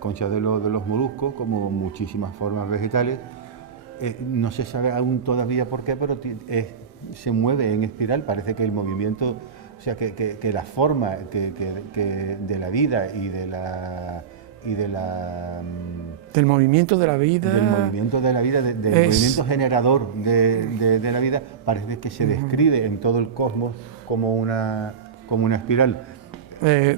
conchas de los moluscos, como muchísimas formas vegetales. No se sabe aún todavía por qué, pero se mueve en espiral. Parece que el movimiento, o sea, que la forma de la vida y del movimiento de la vida, del movimiento de la vida, del movimiento generador de la vida, parece que se describe en todo el cosmos como una espiral.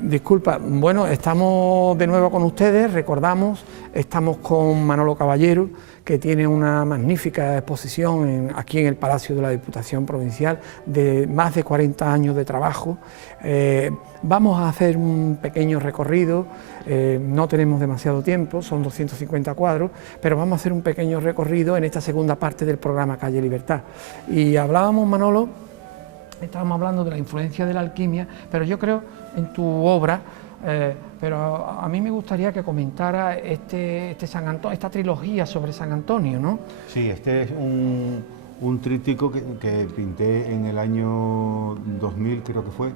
Disculpa, bueno, estamos de nuevo con ustedes, recordamos, estamos con Manolo Caballero, que tiene una magnífica exposición aquí en el Palacio de la Diputación Provincial, de más de 40 años de trabajo. Vamos a hacer un pequeño recorrido, no tenemos demasiado tiempo, son 250 cuadros, pero vamos a hacer un pequeño recorrido en esta segunda parte del programa Calle Libertad. Y hablábamos, Manolo, estábamos hablando de la influencia de la alquimia, pero yo creo en tu obra, pero a mí me gustaría que comentara San Antonio, esta trilogía sobre San Antonio, ¿no? Sí, este es un tríptico que pinté en el año 2000, creo que fue,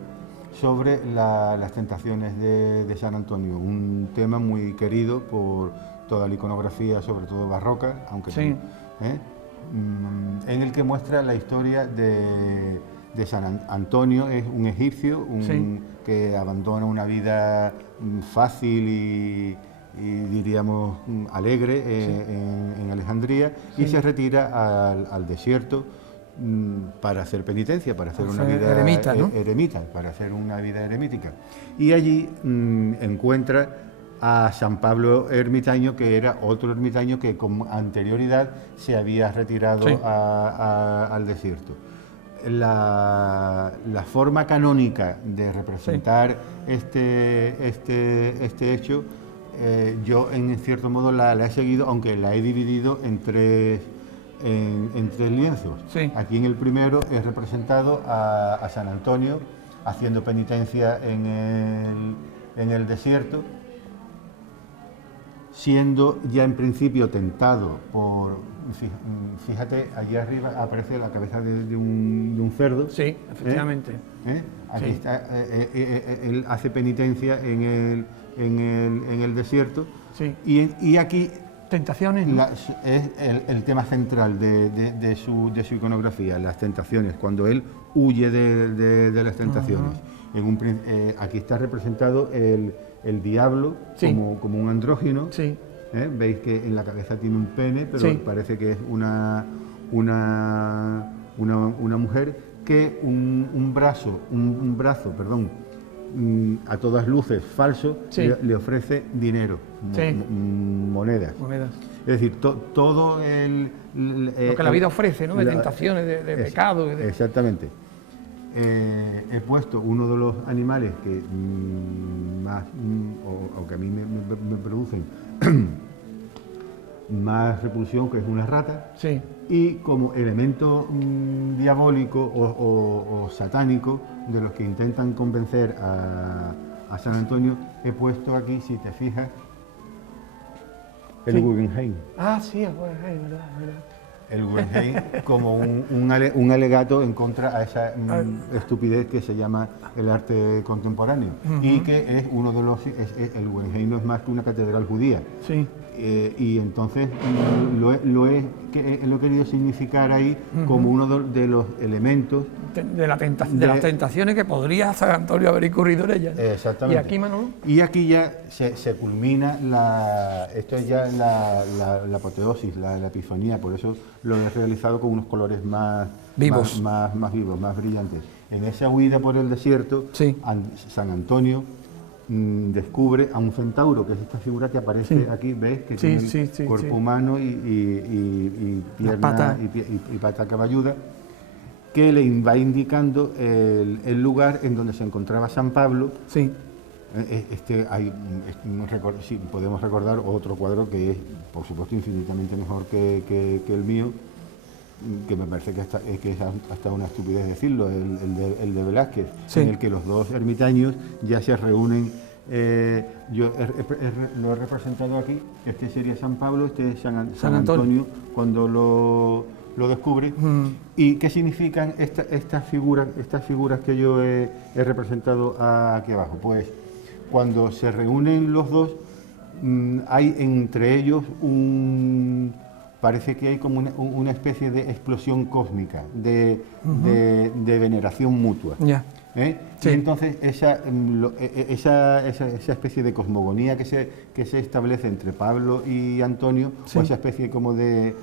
sobre las tentaciones de San Antonio, un tema muy querido por toda la iconografía, sobre todo barroca, aunque sí. En el que muestra la historia de San Antonio. Es un egipcio sí. que abandona una vida fácil y diríamos alegre en Alejandría, sí. Y se retira al desierto para hacer penitencia, para hacer una vida eremita, ¿no? Eremita, para hacer una vida eremítica. Y allí encuentra a San Pablo Ermitaño, que era otro ermitaño que con anterioridad se había retirado, sí. Al desierto. La forma canónica de representar, sí. este hecho, yo en cierto modo la he seguido, aunque la he dividido en tres lienzos. Sí. Aquí en el primero es representado a San Antonio haciendo penitencia en el desierto, siendo ya en principio tentado por, fíjate, allí arriba aparece la cabeza de un cerdo. Sí, efectivamente. Aquí sí. está, él hace penitencia en el desierto. Sí. Y aquí tentaciones, ¿no? Es el tema central de su iconografía, las tentaciones, cuando él huye de las tentaciones. Aquí está representado el diablo, sí. como un andrógino. Sí. Veis que en la cabeza tiene un pene, pero sí. Parece que es una mujer que un brazo, a todas luces falso, sí. le ofrece dinero, sí. monedas. Es decir, todo lo que la vida ofrece, ¿no? De tentaciones, de pecado. Exactamente. He puesto uno de los animales que más, o que a mí me producen más repulsión, que es una rata, sí. Y como elemento diabólico o satánico de los que intentan convencer a San Antonio, he puesto aquí, si te fijas, el sí. Guggenheim. Ah, sí, el Guggenheim, verdad. El Guggenheim como un alegato en contra a esa estupidez que se llama el arte contemporáneo, y que es uno de los... el Guggenheim no es más que una catedral judía. Sí. Y entonces lo he querido significar ahí como uno de los elementos de las tentaciones que podría San Antonio haber incurrido en ellas. Exactamente. ¿Y aquí, Manolo? Y aquí ya se culmina esto es ya la apoteosis, la epifanía, por eso lo he realizado con unos colores más vivos, más vivos, más brillantes. En esa huida por el desierto, sí. San Antonio descubre a un centauro, que es esta figura que aparece sí. aquí, ¿ves? Que sí, tiene sí, cuerpo sí. humano y pierna y pata caballuda, que le va indicando el lugar en donde se encontraba San Pablo. Sí. Podemos recordar otro cuadro que es, por supuesto, infinitamente mejor que el mío, que me parece que es hasta una estupidez decirlo, el de Velázquez, sí. En el que los dos ermitaños ya se reúnen. Yo lo he representado aquí, este sería San Pablo, este es San Antonio, cuando lo descubre. ¿Y qué significan estas figuras que yo he representado aquí abajo? Pues cuando se reúnen los dos, hay entre ellos parece que hay como una especie de explosión cósmica, de veneración mutua. Ya. Sí. Y entonces esa especie de cosmogonía que se establece entre Pablo y Antonio, sí. o esa especie como de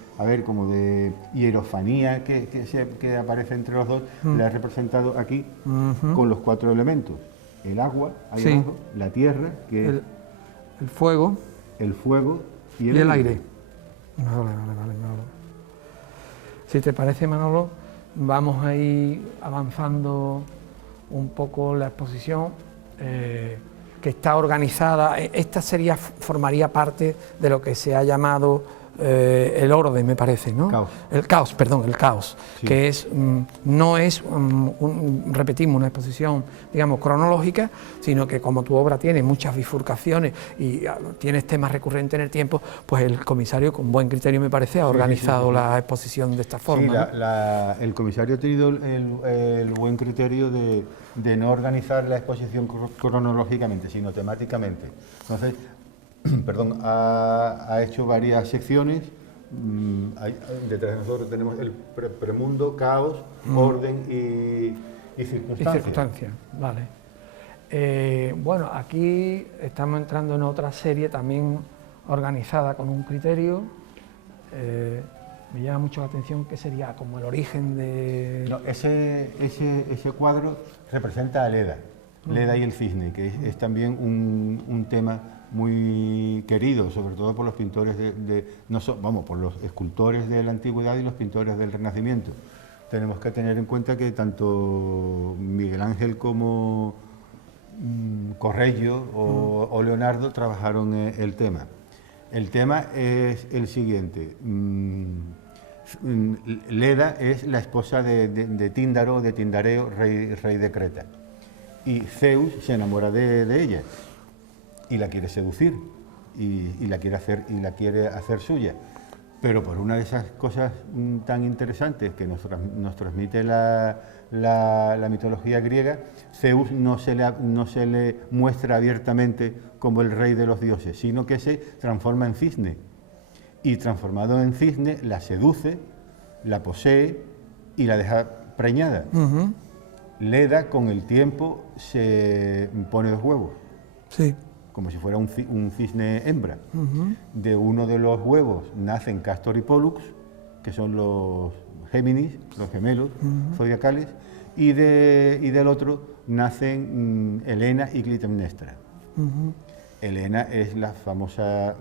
hierofanía que aparece entre los dos, la he representado aquí con los 4 elementos: el agua, ahí abajo, la tierra, que el fuego, y el aire. Vale. Si te parece, Manolo, vamos a ir avanzando un poco la exposición, que está organizada. Esta formaría parte de lo que se ha llamado el orden, me parece, ¿no? Caos. El caos, sí. Que es, no es, repetimos, una exposición, digamos, cronológica, sino que como tu obra tiene muchas bifurcaciones y tienes temas recurrentes en el tiempo, pues el comisario, con buen criterio, me parece, ha organizado la exposición de esta forma. Sí, ¿no? El comisario ha tenido el buen criterio de no organizar la exposición cronológicamente, sino temáticamente. Entonces, perdón, ha hecho varias secciones. Detrás de nosotros tenemos el premundo, caos, orden y circunstancia. Vale. Bueno, aquí estamos entrando en otra serie también organizada con un criterio. Me llama mucho la atención que sería como el origen de... No, ese cuadro representa a Leda, Leda y el cisne, que es también un tema muy querido, sobre todo por los pintores por los escultores de la antigüedad y los pintores del Renacimiento. Tenemos que tener en cuenta que tanto Miguel Ángel como Correggio o Leonardo trabajaron el tema. El tema es el siguiente. Leda es la esposa de Tíndaro, de Tindareo, rey de Creta. Y Zeus se enamora de ella y la quiere seducir y la quiere hacer suya. Pero por una de esas cosas tan interesantes que nos transmite la mitología griega, Zeus no se le muestra abiertamente como el rey de los dioses, sino que se transforma en cisne. Y transformado en cisne, la seduce, la posee y la deja preñada. Leda, con el tiempo, se pone 2 huevos. Sí. Como si fuera un cisne hembra. De uno de los huevos nacen Castor y Pólux, que son los Géminis, los gemelos zodiacales, y del otro nacen Helena y Clitemnestra. Helena es la famosa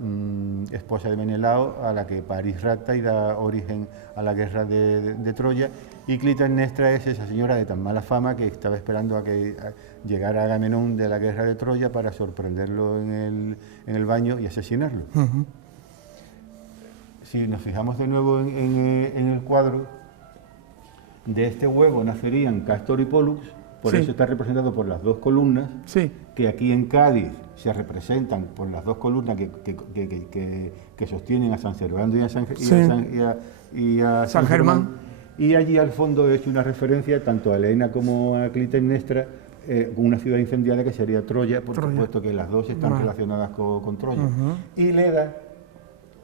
esposa de Menelao, a la que París rapta y da origen a la guerra de Troya, y Clitemnestra es esa señora de tan mala fama que estaba esperando a que llegara Agamenón de la guerra de Troya para sorprenderlo en el baño y asesinarlo. Si nos fijamos de nuevo en el cuadro, de este huevo nacerían Castor y Pólux. Por eso está representado por las 2 columnas, que aquí en Cádiz se representan por las 2 columnas que sostienen a San Servando y a San Germán. Y allí al fondo he hecho una referencia tanto a Helena como a Clitemnestra, una ciudad incendiada que sería Troya, puesto que las 2 están relacionadas con Troya. Y Leda,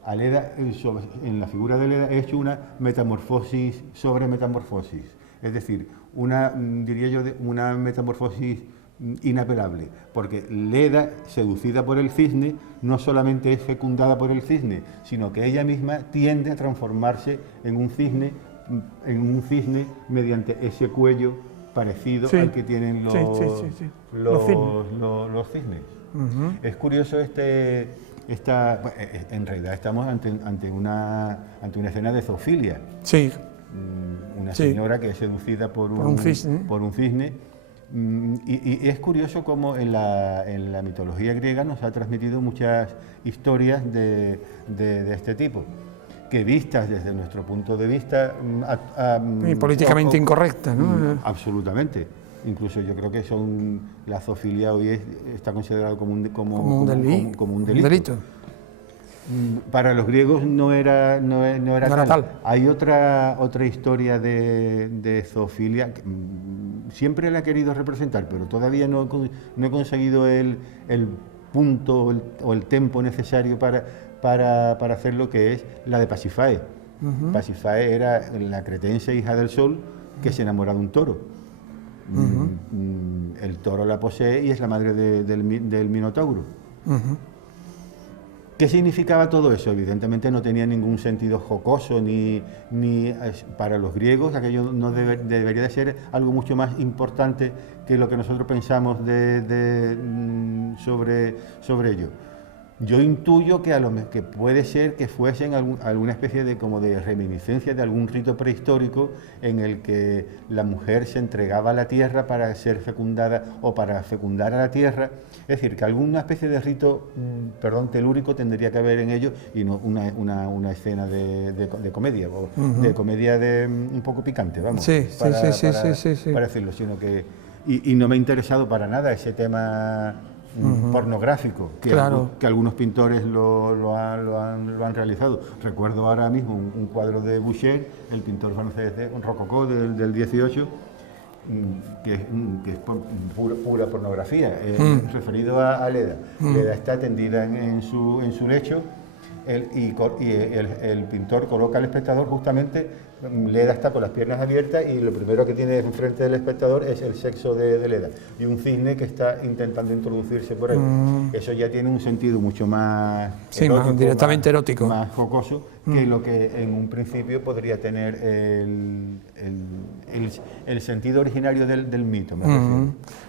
en la figura de Leda he hecho una metamorfosis sobre metamorfosis, es decir, diría yo, una metamorfosis inapelable, porque Leda, seducida por el cisne, no solamente es fecundada por el cisne, sino que ella misma tiende a transformarse en un cisne mediante ese cuello parecido al que tienen los cisnes. Es curioso en realidad estamos ante una escena de zoofilia. Una señora que es seducida por un cisne. Y es curioso cómo en la mitología griega nos ha transmitido muchas historias de este tipo, que vistas desde nuestro punto de vista... políticamente incorrectas, ¿no? Absolutamente. Incluso yo creo que la zoofilia hoy está considerado como un delito. Para los griegos no era tal. Hay otra historia de zoofilia que siempre la he querido representar, pero todavía no he conseguido el punto o el tempo necesario para hacerlo, que es la de Pasífae. Pasífae era la cretense hija del sol que se enamora de un toro. El toro la posee y es la madre del Minotauro. ¿Qué significaba todo eso? Evidentemente no tenía ningún sentido jocoso, ni para los griegos aquello no debería de ser algo mucho más importante que lo que nosotros pensamos sobre ello. Yo intuyo que puede ser que fuesen alguna especie de reminiscencia de algún rito prehistórico en el que la mujer se entregaba a la tierra para ser fecundada o para fecundar a la tierra. Es decir, que alguna especie de rito, telúrico tendría que haber en ello, y no una escena de comedia, o de comedia un poco picante, vamos, para decirlo, sino que... Y no me ha interesado para nada ese tema pornográfico, que algunos pintores lo han realizado. Recuerdo ahora mismo un cuadro de Boucher, el pintor francés un rococó del 18, que es pura pornografía, referido a Leda. Leda está tendida en su lecho, el pintor coloca al espectador justamente. Leda está con las piernas abiertas y lo primero que tiene enfrente del espectador es el sexo de Leda y un cisne que está intentando introducirse por él. Eso ya tiene un sentido mucho más erótico, más directamente erótico, más jocoso, que lo que en un principio podría tener el sentido originario del mito.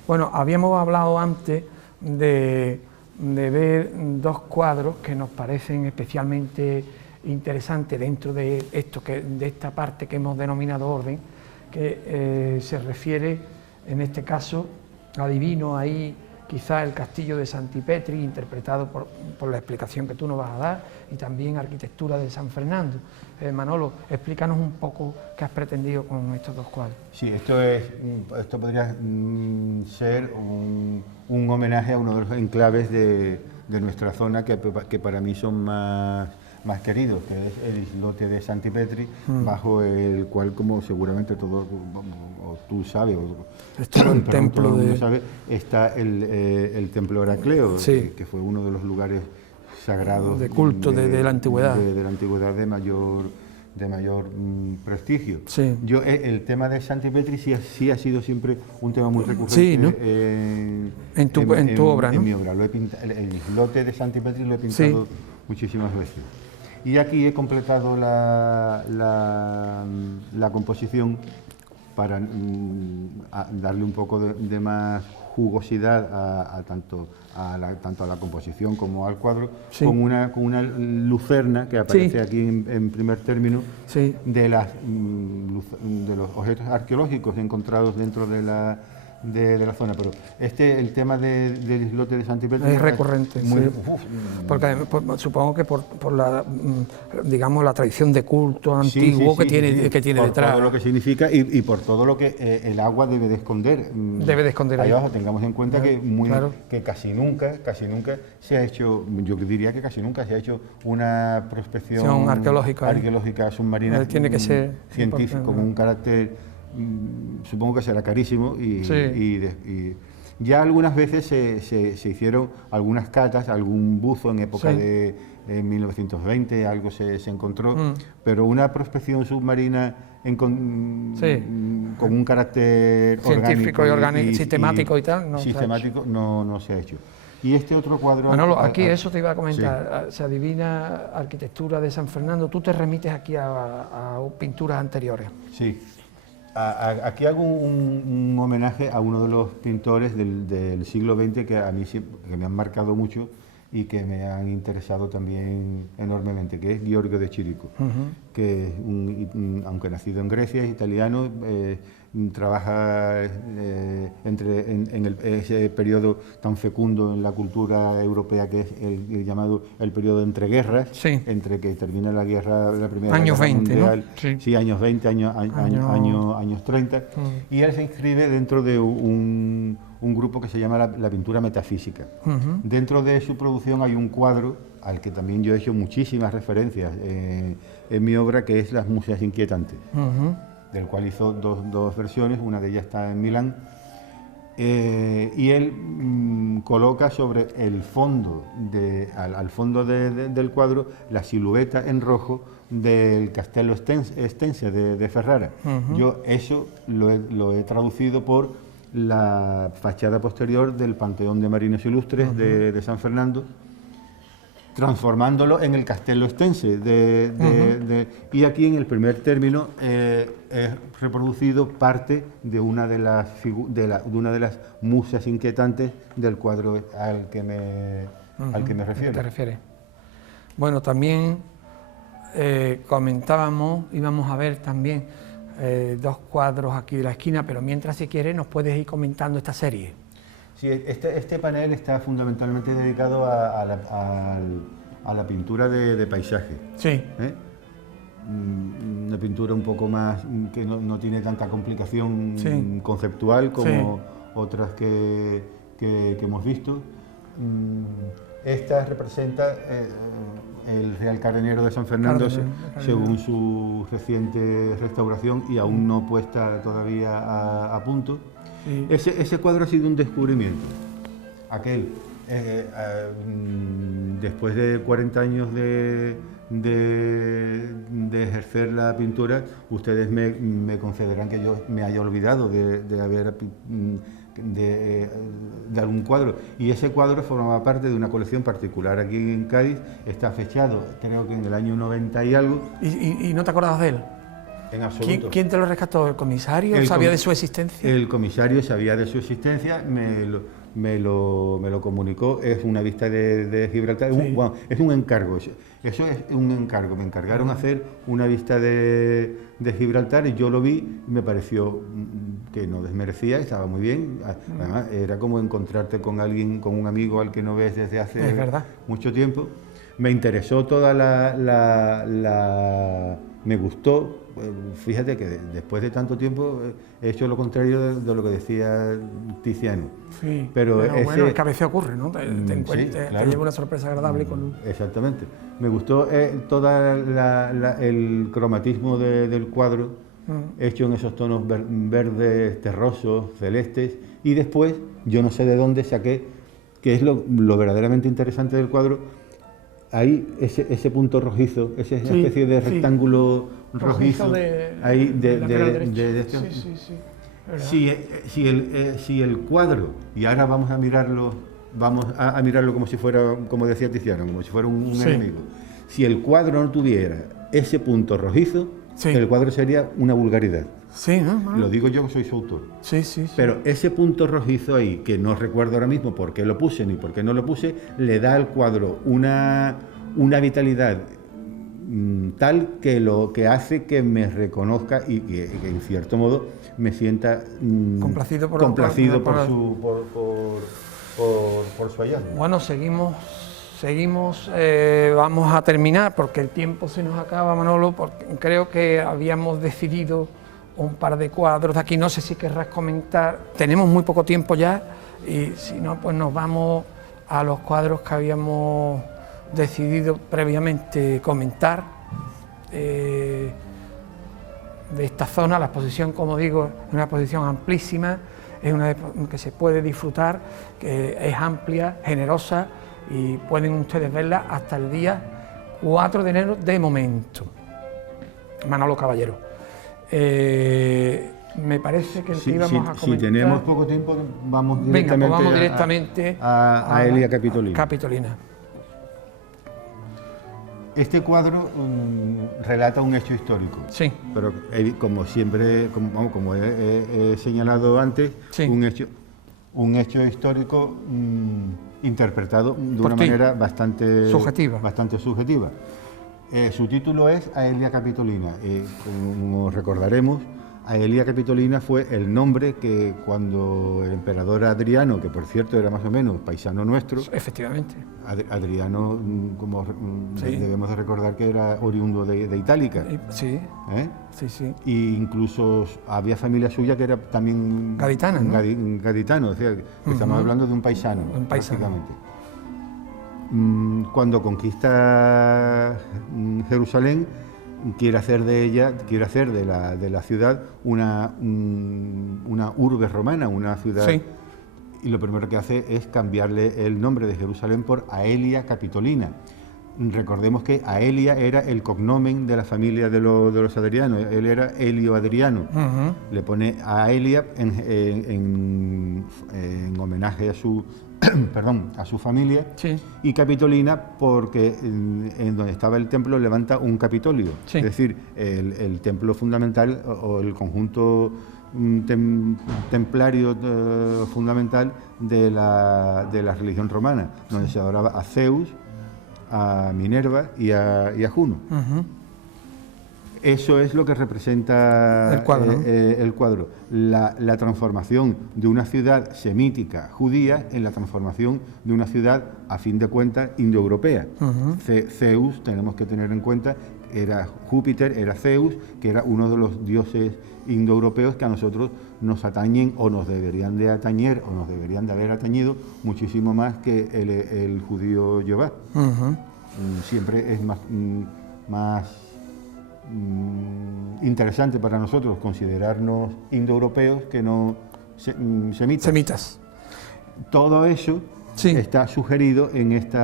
Bueno, habíamos hablado antes de ver dos cuadros que nos parecen especialmente interesante dentro de esta parte que hemos denominado orden, que se refiere en este caso adivino ahí quizá el castillo de Santipetri, interpretado por la explicación que tú nos vas a dar, y también arquitectura de San Fernando. Manolo, explícanos un poco qué has pretendido con estos dos cuadros. Sí, esto podría ser un homenaje a uno de los enclaves de nuestra zona que para mí son más queridos, que es el islote de Santipetri, bajo el cual, como seguramente todos, o tú sabes, el templo está el templo Heracleo, que fue uno de los lugares sagrados de culto de la antigüedad, de la antigüedad de mayor prestigio. Sí. El tema de Santipetri sí ha sido siempre un tema muy recurrente, sí, ¿no? En tu obra, ¿no? En mi obra. El islote de Santipetri lo he pintado muchísimas veces. Y aquí he completado la composición para darle un poco de más jugosidad tanto a la composición como al cuadro, con una lucerna que aparece aquí en primer término, de los objetos arqueológicos encontrados dentro de la zona, pero el tema del islote de Santipetri es recurrente, porque supongo que por la, digamos, la tradición de culto antiguo que tiene detrás, por todo lo que significa y por todo lo que el agua debe de esconder. Ahí abajo. Tengamos en cuenta que casi nunca se ha hecho, yo diría que casi nunca se ha hecho una prospección arqueológica submarina, tiene que ser científico, con un carácter. Supongo que será carísimo y ya algunas veces se hicieron algunas catas, algún buzo en época de 1920, algo se encontró, pero una prospección submarina con un carácter científico orgánico, sistemático y tal, no se ha hecho. Y este otro cuadro... Manolo, aquí eso te iba a comentar, se adivina arquitectura de San Fernando, tú te remites aquí a pinturas anteriores. Sí. Aquí hago un homenaje a uno de los pintores del siglo XX que a mí que me han marcado mucho y que me han interesado también enormemente, que es Giorgio de Chirico, que aunque nacido en Grecia, es italiano, trabaja en ese periodo tan fecundo en la cultura europea que es el llamado el periodo de entreguerras, entre que termina la Primera años Guerra 20, Mundial, ¿no? Años 20, años 30, y él se inscribe dentro de un grupo que se llama la pintura metafísica. Dentro de su producción hay un cuadro al que también yo he hecho muchísimas referencias en mi obra, que es Las Musas Inquietantes, del cual hizo dos versiones, una de ellas está en Milán, Y él coloca sobre el fondo, al fondo del cuadro, la silueta en rojo del Castello Estense de Ferrara. Yo eso lo he traducido por la fachada posterior del Panteón de Marines Ilustres de San Fernando, transformándolo en el Castello Estense y aquí en el primer término he reproducido parte de una de las musas inquietantes del cuadro al que me refiero. ¿Te refieres? Bueno, también comentábamos, íbamos a ver también dos cuadros aquí de la esquina, pero mientras, si quieres, nos puedes ir comentando esta serie. Sí, este panel está fundamentalmente dedicado a la pintura de paisaje. Sí. Una pintura un poco más, que no tiene tanta complicación conceptual como otras que hemos visto. Esta representa el Real Cadenero de San Fernando según su reciente restauración y aún no puesta todavía a punto. Sí. Ese cuadro ha sido un descubrimiento. Después de 40 años de ejercer la pintura, ustedes me concederán que yo me haya olvidado de algún cuadro. Y ese cuadro formaba parte de una colección particular aquí en Cádiz. Está fechado, creo que en el año 90 y algo. ¿Y no te acordabas de él? En absoluto. ¿Quién te lo rescató? ¿El comisario? ¿Sabía de su existencia? El comisario sabía de su existencia, me lo comunicó. Es una vista de Gibraltar. Es un encargo. Eso es un encargo. Me encargaron hacer una vista de Gibraltar y yo lo vi y me pareció que no desmerecía, estaba muy bien. Además, era como encontrarte con alguien, con un amigo al que no ves desde hace mucho tiempo. Me interesó toda me gustó. Fíjate que después de tanto tiempo he hecho lo contrario de lo que decía Tiziano. Sí, pero bueno, es que a veces ocurre, ¿no? Te lleva una sorpresa agradable con... Exactamente. Me gustó todo el cromatismo del cuadro, hecho en esos tonos verdes, terrosos, celestes, y después, yo no sé de dónde saqué, que es lo verdaderamente interesante del cuadro, ahí ese punto rojizo, esa especie de rectángulo rojizo ahí de este. Si el cuadro, y ahora vamos a mirarlo como si fuera, como decía Tiziano, como si fuera un enemigo. Si el cuadro no tuviera ese punto rojizo, el cuadro sería una vulgaridad. Sí, ¿no? Lo digo yo que soy su autor. Sí. Pero ese punto rojizo ahí, que no recuerdo ahora mismo por qué lo puse ni por qué no lo puse, le da al cuadro una vitalidad tal que lo que hace que me reconozca y que en cierto modo me sienta complacido por su hallazgo. Bueno, seguimos, vamos a terminar porque el tiempo se nos acaba, Manolo, porque creo que habíamos decidido un par de cuadros de aquí, no sé si querrás comentar, tenemos muy poco tiempo ya y si no, pues nos vamos a los cuadros que habíamos decidido previamente comentar de esta zona. La exposición, como digo, es una exposición amplísima, es una que se puede disfrutar, que es amplia, generosa y pueden ustedes verla hasta el día 4 de enero de momento. Manolo Caballero. Me parece que íbamos a comentar... Si tenemos poco tiempo, vamos directamente, a Elia Capitolina. Este cuadro relata un hecho histórico, pero como siempre, como he señalado antes, un hecho histórico interpretado de una manera bastante subjetiva. Su título es Aelia Capitolina. Como recordaremos, Aelia Capitolina fue el nombre que cuando el emperador Adriano, que por cierto era más o menos paisano nuestro, efectivamente, Adriano, como debemos de recordar que era oriundo de Itálica, sí. Y incluso había familia suya que era también gaditana, ¿no? Gaditano, o sea, que estamos hablando de un paisano, prácticamente. Cuando conquista Jerusalén, quiere hacer de la ciudad una urbe romana, una ciudad y lo primero que hace es cambiarle el nombre de Jerusalén por Aelia Capitolina. Recordemos que Aelia era el cognomen de la familia de los Adrianos, él era Helio Adriano. Le pone Aelia en homenaje a su perdón, a su familia, sí. Y Capitolina porque en donde estaba el templo levanta un Capitolio, sí. Es decir, el templo fundamental o el conjunto templario fundamental de la religión romana, donde se adoraba a Zeus, a Minerva y a Juno. Eso es lo que representa el cuadro, ¿no? El cuadro. La transformación de una ciudad semítica judía en la transformación de una ciudad, a fin de cuentas, indoeuropea. Zeus, tenemos que tener en cuenta, era Júpiter, era Zeus, que era uno de los dioses indoeuropeos que a nosotros nos atañen o nos deberían de atañer o nos deberían de haber atañido muchísimo más que el judío Jehová. Siempre es más interesante para nosotros considerarnos indoeuropeos que no semitas. Todo eso está sugerido en este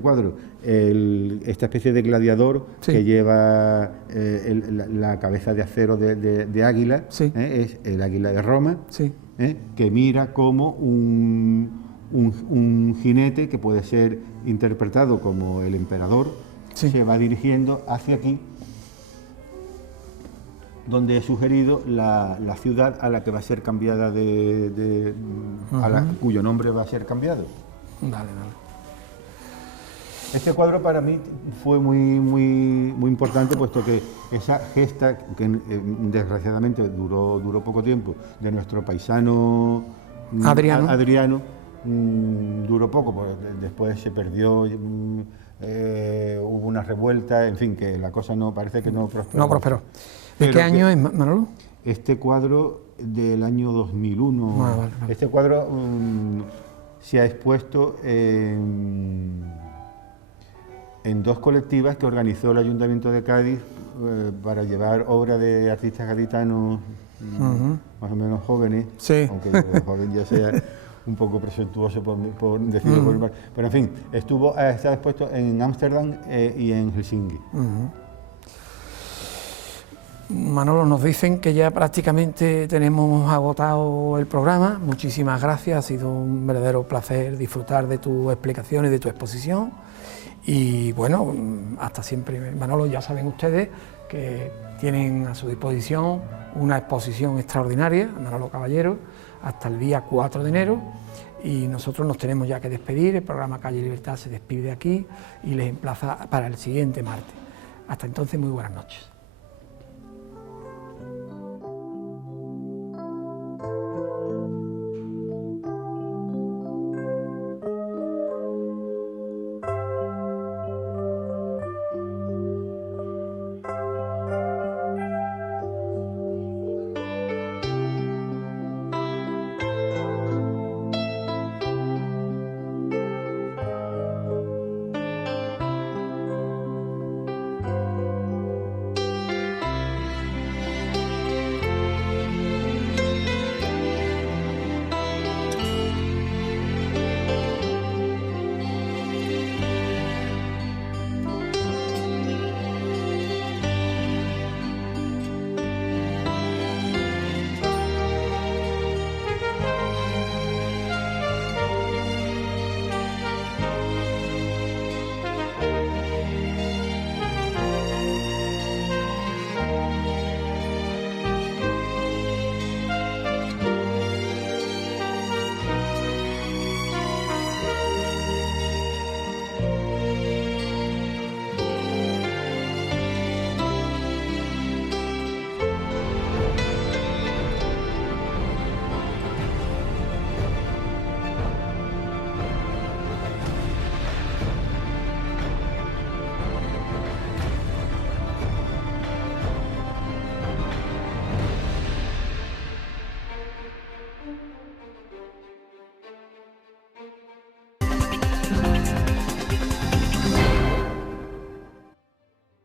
cuadro. Esta especie de gladiador que lleva la cabeza de acero de águila, es el águila de Roma, que mira como un jinete que puede ser interpretado como el emperador, se va dirigiendo hacia aquí, donde he sugerido la ciudad a la que va a ser cambiada, cuyo nombre va a ser cambiado. Vale. Este cuadro para mí fue muy importante, puesto que esa gesta, que desgraciadamente duró poco tiempo, de nuestro paisano Adriano, duró poco, porque después se perdió, hubo una revuelta, en fin, que la cosa parece que no prosperó. No prosperó. ¿De qué año es, Manolo? Este cuadro del año 2001. Vale. Este cuadro se ha expuesto en dos colectivas que organizó el Ayuntamiento de Cádiz para llevar obras de artistas gaditanos más o menos jóvenes, aunque el joven ya sea un poco presuntuoso por decirlo, pero en fin, está expuesto en Ámsterdam y en Helsinki. Manolo, nos dicen que ya prácticamente tenemos agotado el programa. Muchísimas gracias, ha sido un verdadero placer disfrutar de tus explicaciones, de tu exposición. Y bueno, hasta siempre, Manolo. Ya saben ustedes que tienen a su disposición una exposición extraordinaria, Manolo Caballero, hasta el día 4 de enero, y nosotros nos tenemos ya que despedir. El programa Calle Libertad se despide aquí y les emplaza para el siguiente martes. Hasta entonces, muy buenas noches.